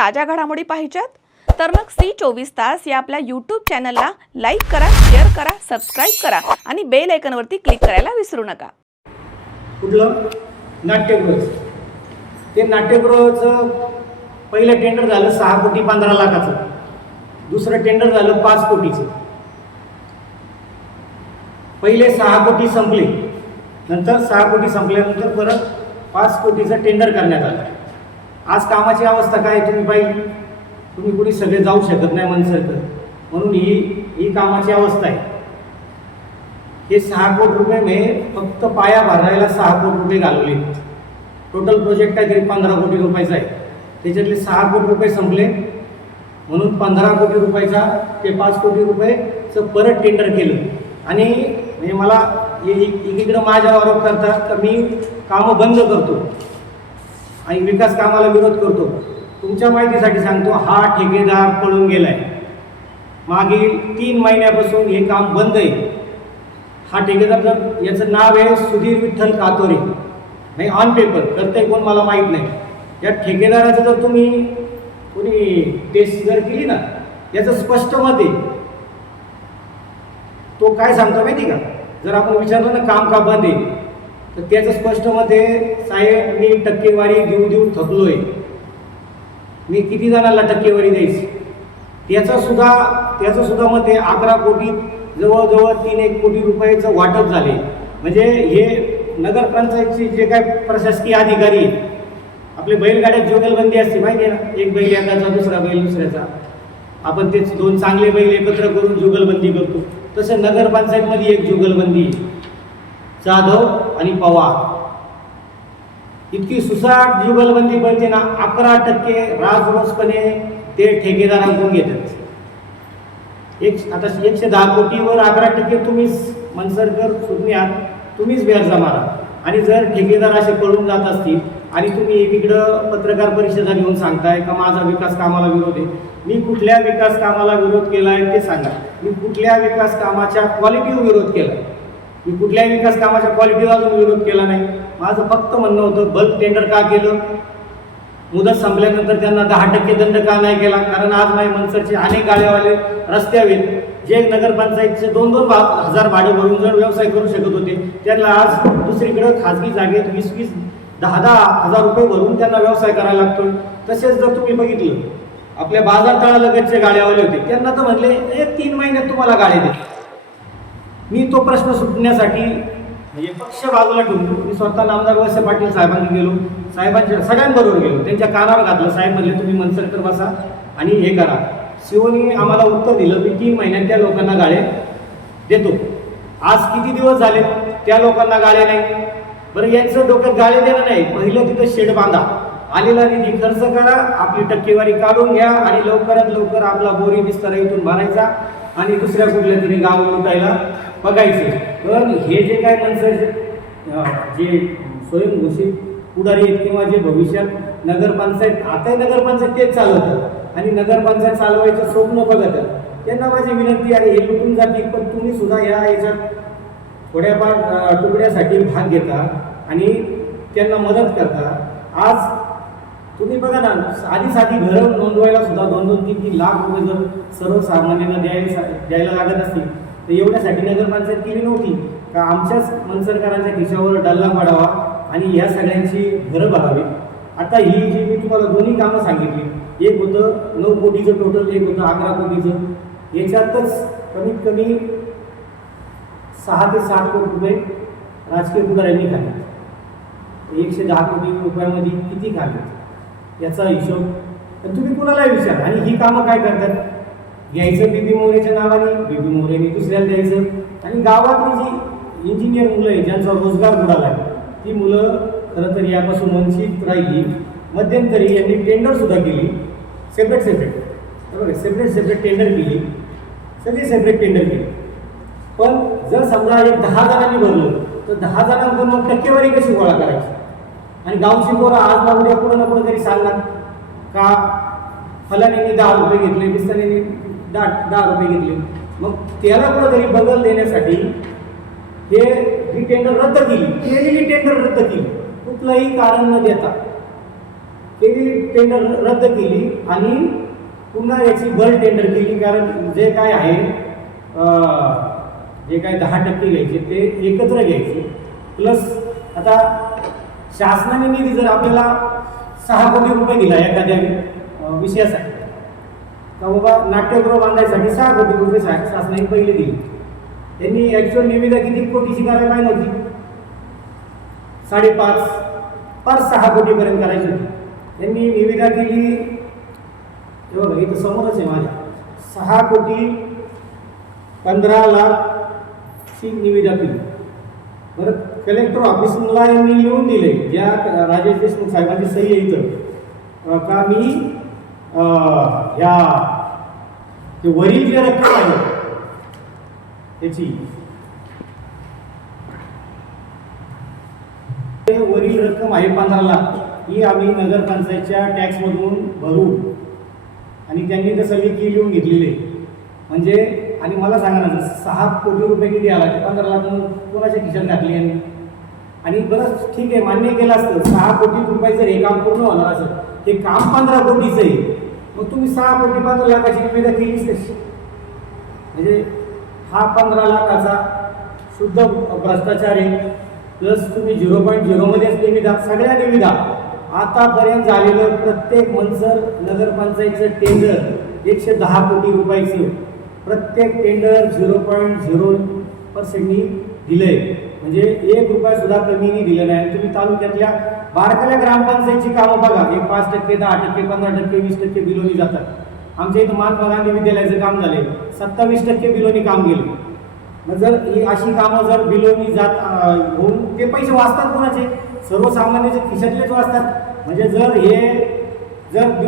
ताज्या घडामोडी पाहिजेत? तर मग सी चोवीस तास या आपल्या यूट्यूब चॅनलला लाईक करा शेअर करा सबस्क्राईब करा आणि बेल आयकनवरती क्लिक करायला विसरू नका. कुठलं? नाट्यगृह ते नाट्यगृहाचं पहिलं टेंडर झालं सहा कोटी पंधरा लाखाचं. दुसरं टेंडर झालं पाच कोटीचं. पहिले सहा कोटी संपले. नंतर सहा कोटी संपल्यानंतर परत पाच कोटीचं टेंडर करण्यात आलं. आज कामाची अवस्था काय आहे तुम्ही पाहिली तुम्ही कुणी सगळे जाऊ शकत नाही मनसरकर. म्हणून ही ही कामाची अवस्था आहे. हे सहा कोटी रुपये मे फक्त पाया भरायला सहा कोटी रुपये घालवले. टोटल प्रोजेक्ट काहीतरी पंधरा कोटी रुपयाचा आहे. त्याच्यातले सहा कोटी रुपये संपले. म्हणून पंधरा कोटी रुपयाचा ते पाच कोटी रुपयेचं परत टेंडर केलं. आणि म्हणजे मला एक- एकीकडं माझ्या आरोप करतात तर मी कामं बंद करतो. आणि विकास कामाला विरोध करतो. तुमच्या माहितीसाठी सांगतो हा ठेकेदार पळून गेलाय. मागील तीन महिन्यापासून हे काम बंद आहे. हा ठेकेदार जर याचं नाव आहे सुधीर विठ्ठल कातोरे. नाही ऑन पेपर करते कोण मला माहीत नाही. या ठेकेदाराचं जर तुम्ही कोणी टेस्ट जर केली ना याचं स्पष्ट मत आहे. तो काय सांगतो माहिती का? जर आपण विचारलं ना काम का बंद आहे? तर त्याचं स्पष्ट मत साहेब मी टक्केवारी देऊ देऊ थकलोय. मी किती जणांना टक्केवारी द्यायची? त्याचं सुद्धा त्याचं सुद्धा मत आहे अकरा कोटी जवळजवळ तीन एक कोटी रुपयाचं वाटप झाले. म्हणजे हे नगरपंचायतचे जे काय प्रशासकीय अधिकारी आहेत आपले बैलगाड्यात जुगलबंदी असते माहिती आहे ना? एक बैल एकाचा दुसरा बैल दुसऱ्याचा. आपण तेच दोन चांगले बैल एकत्र करून जुगलबंदी करतो. तसं नगरपंचायतमध्ये एक जुगलबंदी आहे. जाधव आणि पवार. इतकी सुसाट जुगलबंदी पडते ना अकरा टक्के राजरोसपणे ते ठेकेदारांकडून घेतात. एक आता एकशे दहा कोटीवर अकरा टक्के तुम्हीच मनसरकर सुज्ञ तुम्हीच व्याज मारा आणि जर ठेकेदार असे पळून जात असतील आणि तुम्ही एकीकडं पत्रकार परिषदा घेऊन सांगताय का माझा विकास कामाला विरोध आहे? मी कुठल्या विकास कामाला विरोध केला आहे ते सांगा. मी कुठल्या विकास कामाच्या क्वालिटीवर विरोध केला आहे मी कुठल्याही विकास कामाच्या क्वालिटीला अजून विरोध केला नाही. माझं फक्त म्हणणं होतं बल्क टेंडर का केलं? मुदत संपल्यानंतर त्यांना दहा टक्के दंड का नाही केला? कारण आज माझ्या मनसरचे अनेक गाड्यावाले रस्त्यावर जे नगरपंचायतचे दोन दोन भा- हजार भाडे भरून जर व्यवसाय करू शकत होते त्यांना आज दुसरीकडं खाजगी जागेत वीस वीस दहा दहा हजार रुपये भरून त्यांना व्यवसाय करायला लागतो तसेच जर तुम्ही बघितलं आपल्या बाजारतळालगतचे गाड्यावाले होते त्यांना तर म्हणले एक तीन महिन्यात तुम्हाला गाड्या देते. मी तो प्रश्न सुटण्यासाठी म्हणजे पक्ष बाजूला ठेवून मी स्वतः नामदार वळसे पाटील साहेबांनी गेलो. साहेबांच्या सगळ्यांबरोबर गेलो. त्यांच्या कानावर घातलं. साहेब म्हणले तुम्ही मनसरकर बसा आणि हे करा. शिवनी आम्हाला उत्तर दिलं मी तीन महिन्यात त्या लोकांना गाळे देतो. आज किती दिवस झाले त्या लोकांना गाळे नाही? बरं यांचं डोक्यात गाळे देणं नाही. पहिलं तिथं शेड बांधा. आलेला निधी खर्च करा. आपली टक्केवारी काढून घ्या आणि लवकरात लवकर आपला बोरी बिस्तर इथून भरायचा. आणि दुसऱ्या कुठल्या तरी गाव लुटायला बघायचे. पण हे जे काय माणसं जे स्वयंघोषित पुढारी आहेत किंवा जे भविष्यात नगरपंचायत आता नगरपंचायत तेच चालवतात. आणि नगरपंचायत चालवायचं स्वप्न बघत त्यांना माझी विनंती आहे हे लुटून जातील पण तुम्ही सुद्धा या याच्यात थोड्याफार तुकड्यासाठी भाग घेता आणि त्यांना मदत करता. आज तुम्ही बघा ना आधी साधी घरं नोंदवायला सुद्धा दोन दोन तीन तीन लाख रुपये जर सर्वसामान्यांना द्यायला द्यायला लागत असतील तर एवढ्यासाठी नगरपंचायत केली नव्हती. का आमच्याच मनसरकारांच्या खिशावर डल्ला पडावा आणि ह्या सगळ्यांची घरं भरावी आता ही जी मी तुम्हाला दोन्ही कामं सांगितली एक होतं नऊ कोटीचं टोटल एक होतं अकरा कोटीचं. याच्यातच कमीत कमी सहा ते सात कोटी रुपये राजकीय पुढाऱ्यांनी खाल्ले. एकशे दहा कोटी रुपयामध्ये किती खाल्ले? याचा हिशोब. तर तुम्ही कुणालाही विचार. आणि ही कामं काय करतात? घ्यायचं बीबी मोरेच्या नावाने बीबी मोरेने दुसऱ्याला द्यायचं. आणि गावातली जी इंजिनियर मुलं आहे ज्यांचा रोजगार बुडाला आहे ती मुलं खरं तर यापासून वंचित राहिली. मध्यंतरी यांनी टेंडर सुद्धा केली. सेपरेट सेपरेट बरोबर सेपरेट सेपरेट टेंडर केली. सगळी सेपरेट टेंडर केली. पण जर समजा एक दहा जणांनी भरलं तर दहा जणांकडून मग टक्केवारी कशी गोळा करायची? आणि गावची पोरं आज ना उद्या कुठं ना कुठं तरी सांगणार. का? फलानीने दहा रुपये घेतले बिस्तानीने दहा दहा रुपये घेतले. मग त्याला कुठंतरी बदल देण्यासाठी हे ही टेंडर रद्द केली. केलेली टेंडर रद्द केली. कुठलंही कारण न देता. केलेली टेंडर रद्द केली आणि पुन्हा याची बल टेंडर केली. कारण जे काय आहे जे काय दहा टक्के घ्यायचे ते एकत्र घ्यायचे. प्लस आता शासनाने निधी जर आपल्याला सहा कोटी रुपये दिला एखाद्या विषयासाठी का बाबा नाट्यगृह बांधायसाठी सहा कोटी रुपये शा- शासनाने पहिले दिले. त्यांनी ॲक्च्युअल निविदा किती? कोटीची करायला पाहिजे होती साडेपाच पाच सहा कोटीपर्यंत करायची होती. त्यांनी निविदा केली. हे बघा इथं समोरच आहे माझ्या. सहा कोटी पंधरा लाखची निविदा केली. बरं? कलेक्टर ऑफिसला यांनी लिहून दिले. ज्या राजेश देशमुख साहेबांची सही आहे इथं. का मी ह्या वरील जे रक्कम आहे त्याची ते वरील रक्कम आहे पंधरा लाख. ही आम्ही नगरपंचायतच्या टॅक्समधून भरू. आणि त्यांनी तर सगळी की लिहून घेतलेले म्हणजे आणि मला सांगा ना सहा कोटी रुपये किती आला ते पंधरा लाख म्हणून कोणाच्या खिशात घातली आहे आणि बरं ठीक आहे मान्य केलं असतं सहा कोटी रुपये जर हे काम पूर्ण होणार असेल हे काम पंधरा कोटीचं आहे. मग तुम्ही सहा कोटी पंधरा लाखाची निवेदा केलीच कशी म्हणजे हा पंधरा लाखाचा शुद्ध भ्रष्टाचार आहे प्लस तुम्ही झिरो पॉईंट झिरोमध्येच निविदा सगळ्या निविदा. आतापर्यंत झालेलं प्रत्येक मनसर नगरपंचायतचं टेंडर एकशे दहा कोटी रुपयाचं प्रत्येक टेंडर झिरो पॉईंट झिरो पर्सेंटनी दिलंय. म्हणजे एक रुपया सुद्धा कमीनी दिलं नाही. आणि तुम्ही तालुक्यातल्या बारकाल्या ग्रामपंचायतची कामं बघा. एक पाच टक्के दहा टक्के पंधरा टक्के वीस टक्के बिलोनी जातात. आमच्या इथं महात्मा गांधी विद्यालयाचं काम झाले सत्तावीस टक्के बिलोनी काम गेले मग जर ही अशी कामं जर बिलोनी जात होऊन ते पैसे वाचतात कोणाचे? सर्वसामान्याचे खिशातलेच वाचतात. म्हणजे जर हे जर दिवस